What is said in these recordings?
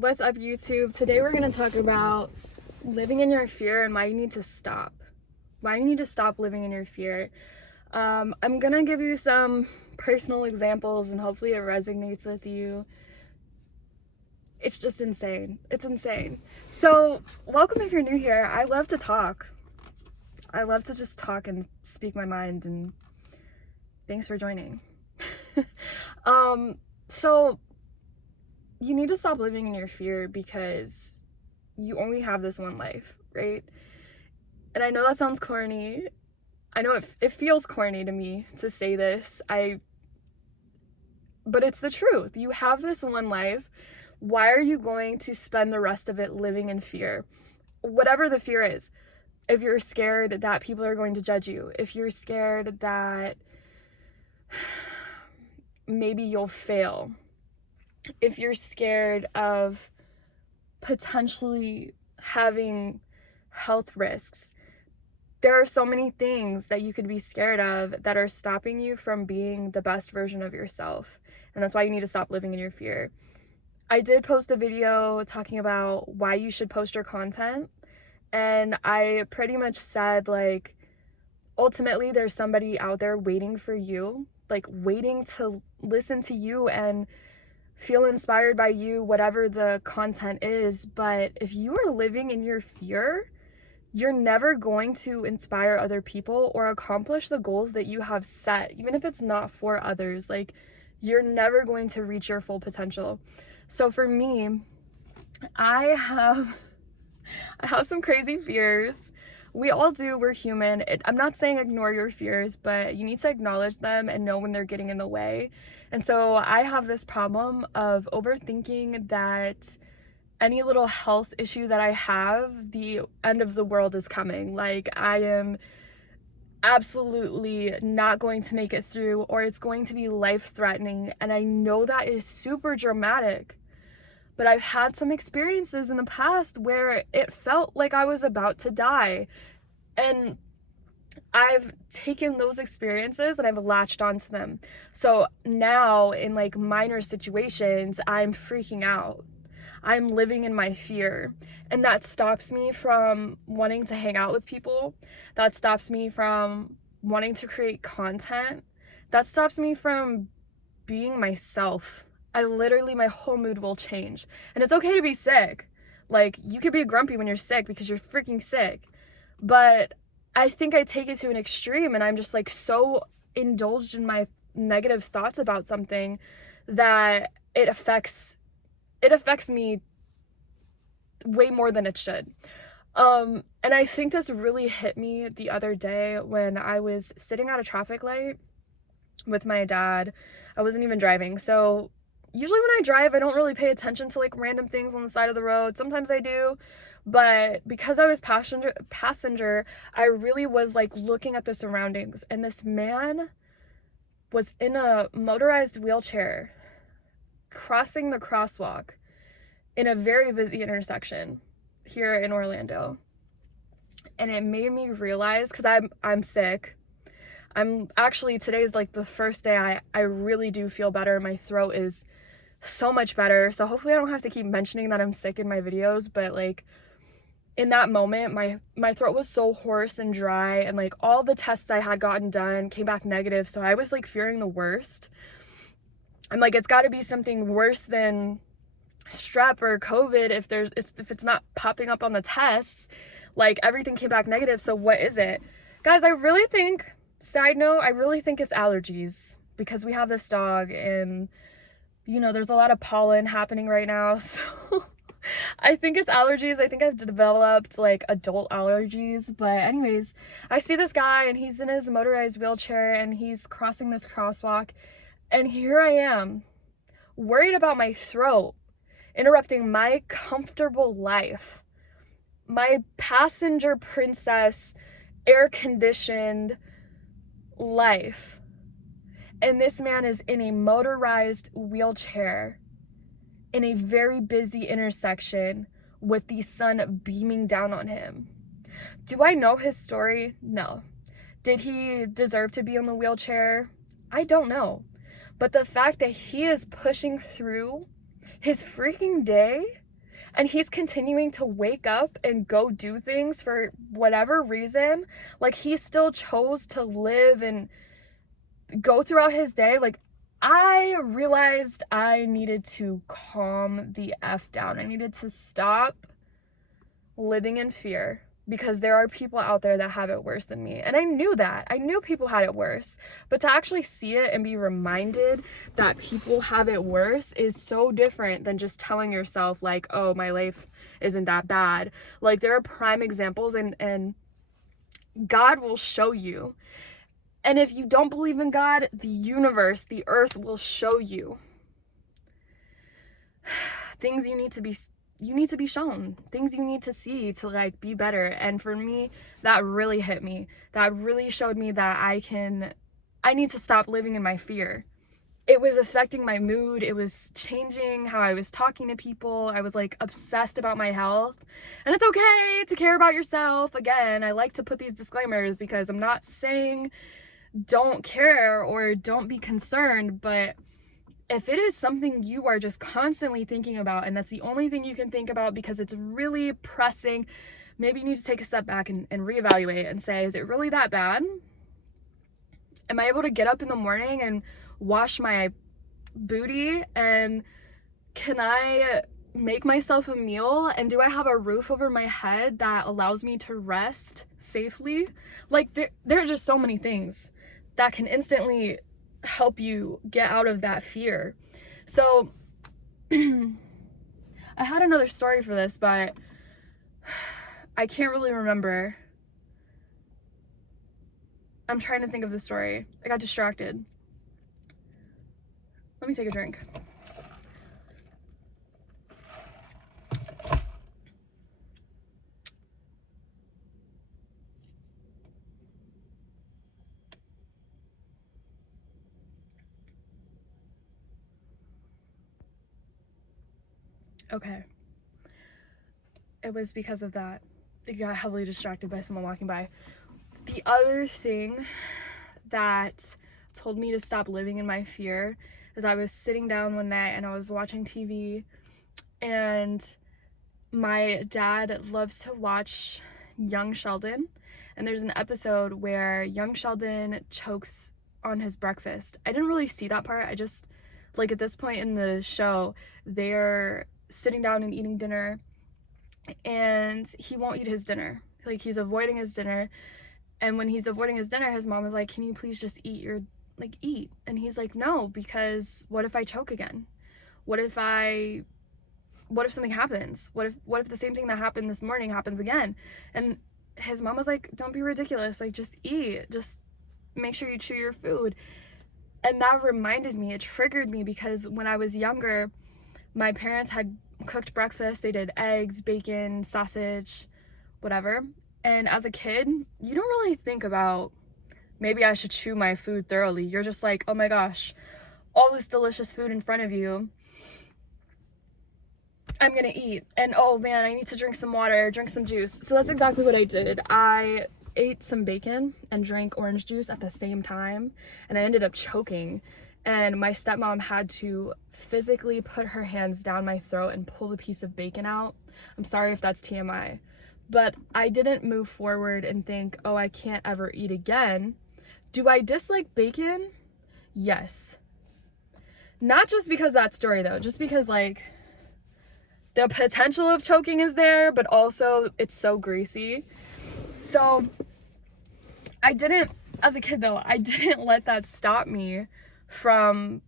What's up, YouTube? Today we're going to talk about living in your fear and why you need to stop. Why you need to stop living in your fear. I'm going to give you some personal examples and hopefully it resonates with you. It's just insane. It's insane. So, welcome if you're new here. I love to talk. I love to just talk and speak my mind, and thanks for joining. So you need to stop living in your fear because you only have this one life, right? And I know that sounds corny. I know it feels corny to me to say this. But it's the truth. You have this one life. Why are you going to spend the rest of it living in fear? Whatever the fear is. If you're scared that people are going to judge you, if you're scared that maybe you'll fail, if you're scared of potentially having health risks, there are so many things that you could be scared of that are stopping you from being the best version of yourself. And that's why you need to stop living in your fear. I did post a video talking about why you should post your content. And I pretty much said, like, ultimately there's somebody out there waiting for you, like waiting to listen to you and feel inspired by you, whatever the content is. But if you are living in your fear, you're never going to inspire other people or accomplish the goals that you have set, even if it's not for others. Like, you're never going to reach your full potential. So for me, I have some crazy fears. We all do. We're human. I'm not saying ignore your fears, but you need to acknowledge them and know when they're getting in the way. And so I have this problem of overthinking that any little health issue that I have, the end of the world is coming. Like, I am absolutely not going to make it through, or it's going to be life-threatening. And I know that is super dramatic. But I've had some experiences in the past where it felt like I was about to die. And I've taken those experiences and I've latched onto them. So now in like minor situations, I'm freaking out. I'm living in my fear. And that stops me from wanting to hang out with people. That stops me from wanting to create content. That stops me from being myself. My whole mood will change. And it's okay to be sick. Like, you could be grumpy when you're sick because you're freaking sick. But I think I take it to an extreme and I'm just like so indulged in my negative thoughts about something that it affects me way more than it should. And I think this really hit me the other day when I was sitting at a traffic light with my dad. I wasn't even driving. So usually when I drive, I don't really pay attention to like random things on the side of the road. Sometimes I do, but because I was passenger, I really was like looking at the surroundings, and this man was in a motorized wheelchair crossing the crosswalk in a very busy intersection here in Orlando. And it made me realize, because I'm sick. Today's like the first day I really do feel better. My throat is so much better. So hopefully I don't have to keep mentioning that I'm sick in my videos, but like in that moment, my throat was so hoarse and dry, and like all the tests I had gotten done came back negative. So I was like fearing the worst. I'm like, it's got to be something worse than strep or COVID if it's not popping up on the tests. Like, everything came back negative. So what is it? Guys, side note, I really think it's allergies, because we have this dog and, you know, there's a lot of pollen happening right now. So I think it's allergies. I think I've developed like adult allergies. But anyways, I see this guy and he's in his motorized wheelchair and he's crossing this crosswalk. And here I am, worried about my throat, interrupting my comfortable life, my passenger princess, air-conditioned life. And this man is in a motorized wheelchair in a very busy intersection with the sun beaming down on him. Do I know his story? No. Did he deserve to be in the wheelchair? I don't know. But the fact that he is pushing through his freaking day and he's continuing to wake up and go do things for whatever reason. Like, he still chose to live and go throughout his day. Like, I realized I needed to calm the F down. I needed to stop living in fear, because there are people out there that have it worse than me. And I knew that. I knew people had it worse. But to actually see it and be reminded that people have it worse is so different than just telling yourself, like, oh, my life isn't that bad. Like, there are prime examples, and God will show you. And if you don't believe in God, the universe, the earth will show you things you need to be shown, things you need to see to, like, be better. And for me, that really hit me. That really showed me that I need to stop living in my fear. It was affecting my mood. It was changing how I was talking to people. I was, like, obsessed about my health. And it's okay to care about yourself. Again, I like to put these disclaimers, because I'm not saying don't care or don't be concerned, but if it is something you are just constantly thinking about, and that's the only thing you can think about because it's really pressing, maybe you need to take a step back and reevaluate and say, is it really that bad? Am I able to get up in the morning and wash my booty? And can I make myself a meal? And do I have a roof over my head that allows me to rest safely? Like, there are just so many things that can instantly help you get out of that fear. So I had another story for this, but I can't really remember. I'm trying to think of the story. I got distracted. Let me take a drink. Okay. It was because of that. I got heavily distracted by someone walking by. The other thing that told me to stop living in my fear is I was sitting down one night and I was watching TV, and my dad loves to watch Young Sheldon, and there's an episode where Young Sheldon chokes on his breakfast. I didn't really see that part. I just, like, at this point in the show, they're sitting down and eating dinner, and he won't eat his dinner. Like, he's avoiding his dinner, and when he's avoiding his dinner, his mom is like, can you please just eat? And he's like, no, because what if I choke again? What if something happens? What if the same thing that happened this morning happens again? And his mom was like, don't be ridiculous. Like, just eat. Just make sure you chew your food. And that reminded me, it triggered me, because when I was younger, my parents had cooked breakfast. They did eggs, bacon, sausage, whatever. And as a kid, you don't really think about, maybe I should chew my food thoroughly. You're just like, oh my gosh, all this delicious food in front of you, I'm gonna eat. And oh man, I need to drink some water, drink some juice. So that's exactly what I did. I ate some bacon and drank orange juice at the same time, and I ended up choking. And my stepmom had to physically put her hands down my throat and pull the piece of bacon out. I'm sorry if that's TMI. But I didn't move forward and think, oh, I can't ever eat again. Do I dislike bacon? Yes. Not just because of that story, though. Just because, like, the potential of choking is there, but also it's so greasy. So as a kid, though, I didn't let that stop me from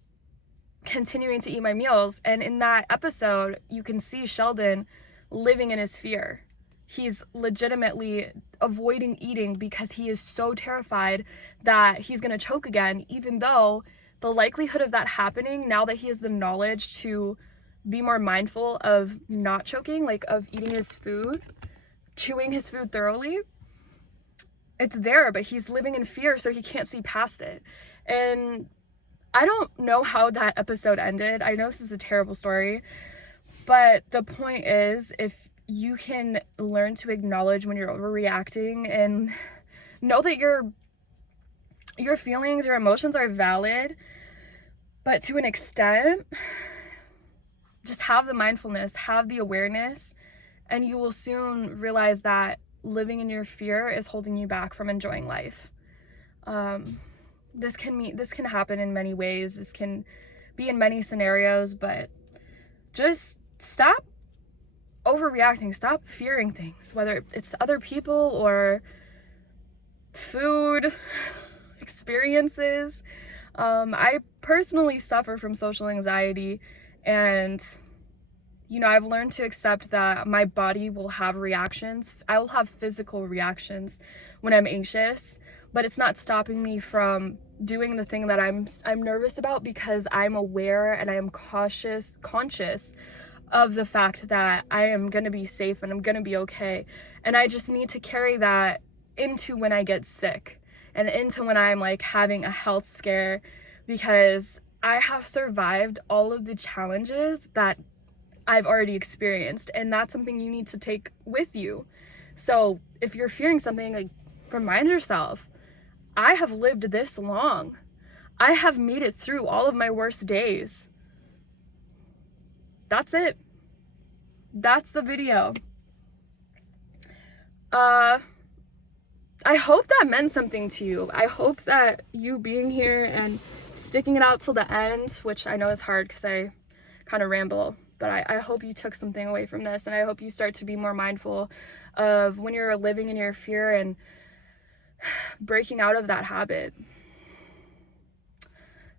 continuing to eat my meals. And in that episode, you can see Sheldon living in his fear. He's legitimately avoiding eating because he is so terrified that he's gonna choke again, even though the likelihood of that happening, now that he has the knowledge to be more mindful of not choking, like of eating his food, chewing his food thoroughly, it's there, but he's living in fear, so he can't see past it. And I don't know how that episode ended. I know this is a terrible story, but the point is, if you can learn to acknowledge when you're overreacting and know that your feelings, your emotions are valid, but to an extent, just have the mindfulness, have the awareness, and you will soon realize that living in your fear is holding you back from enjoying life. This can happen in many ways. This can be in many scenarios, but just stop overreacting. Stop fearing things, whether it's other people or food, experiences. I personally suffer from social anxiety, and I've learned to accept that my body will have reactions. I will have physical reactions when I'm anxious, but it's not stopping me from doing the thing that I'm nervous about, because I'm aware and I am conscious of the fact that I am going to be safe and I'm going to be okay. And I just need to carry that into when I get sick and into when I'm like having a health scare, because I have survived all of the challenges that I've already experienced, and that's something you need to take with you. So if you're fearing something, like, remind yourself, I have lived this long. I have made it through all of my worst days. That's it. That's the video. I hope that meant something to you. I hope that you being here and sticking it out till the end, which I know is hard because I kind of ramble, but I hope you took something away from this, and I hope you start to be more mindful of when you're living in your fear and breaking out of that habit.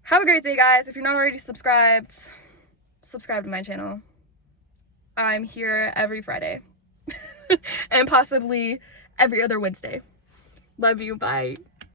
Have a great day, guys. If you're not already subscribed, subscribe to my channel. I'm here every Friday and possibly every other Wednesday. Love you. Bye.